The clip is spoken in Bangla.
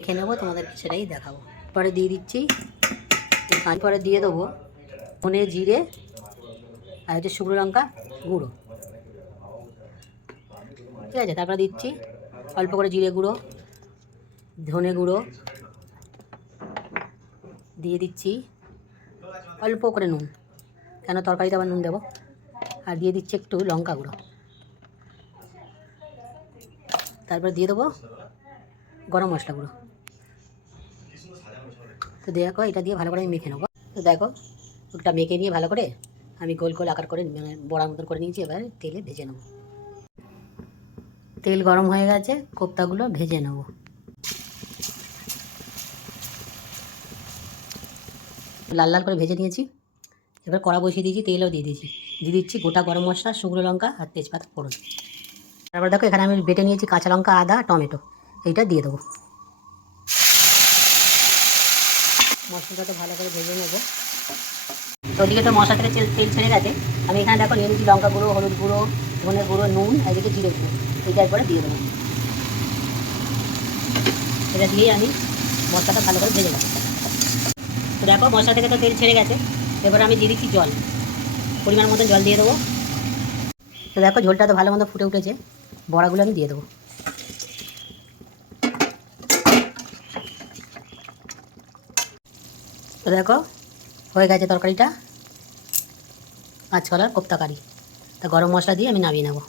দেখে নেবো, তোমাদেরকে সেটাই দেখাবো। পরে দিয়ে দিচ্ছি, পরে দিয়ে দেবো ধনে জিরে আর হচ্ছে শুকনো লঙ্কা গুঁড়ো, ঠিক আছে। তারপরে দিচ্ছি অল্প করে জিরে গুঁড়ো, ধনে গুঁড়ো দিয়ে দিচ্ছি, অল্প করে নুন, কেন তরকারিতে আবার নুন দেবো। আর দিয়ে দিচ্ছি একটু লঙ্কা গুঁড়ো। তারপর দিয়ে দেবো গরম মশলা গুঁড়ো। তো দেখো এটা দিয়ে ভালো করে আমি মেখে নেবো। তো দেখো ওটা মেখে নিয়ে ভালো করে আমি গোল গোল আকার করে মানে বড়ার মতন করে নিয়েছি। এবার তেলে ভেজে নেবো। তেল গরম হয়ে গেছে, কোপ্তাগুলো ভেজে নেবো। লাল লাল করে ভেজে নিয়েছি। এবার কড়া বসিয়ে দিয়েছি, তেলও দিয়ে দিচ্ছি গোটা গরম মশলা, শুকনো লঙ্কা আর তেজপাতা ফোড়ন। তারপর দেখো এখানে আমি বেটে নিয়েছি কাঁচা লঙ্কা, আদা, টমেটো, এইটা দিয়ে দেবো। মশলাটা ভালো করে ভেজে নেবো। তো ওদিকে তো মশলা থেকে তেল ছেড়ে গেছে। আমি এখানে দেখো নিয়ে নিয়েছি লঙ্কা গুঁড়ো, হলুদ গুঁড়ো, ধনে গুঁড়ো, নুন, এদিকে জিরে গুঁড়ো, এইটা একবারে দিয়ে দেবো। এটা দিয়েই আমি মশলাটা ভালো করে ভেজে নেবো। তো দেখো মশলা থেকে তো তেল ছেড়ে গেছে। এবার আমি দিয়ে দিচ্ছি জল, পরিমাণ মতো জল দিয়ে দেবো। তো দেখো ঝোলটা তো ভালো মতো ফুটে উঠেছে, বড়াগুলো আমি দিয়ে দেবো। তো দেখো হয়ে গেছে তরকারিটা, কাঁচকলার কোপ্তা কারি। তা গরম মশলা দিয়ে আমি নামিয়ে নেবো।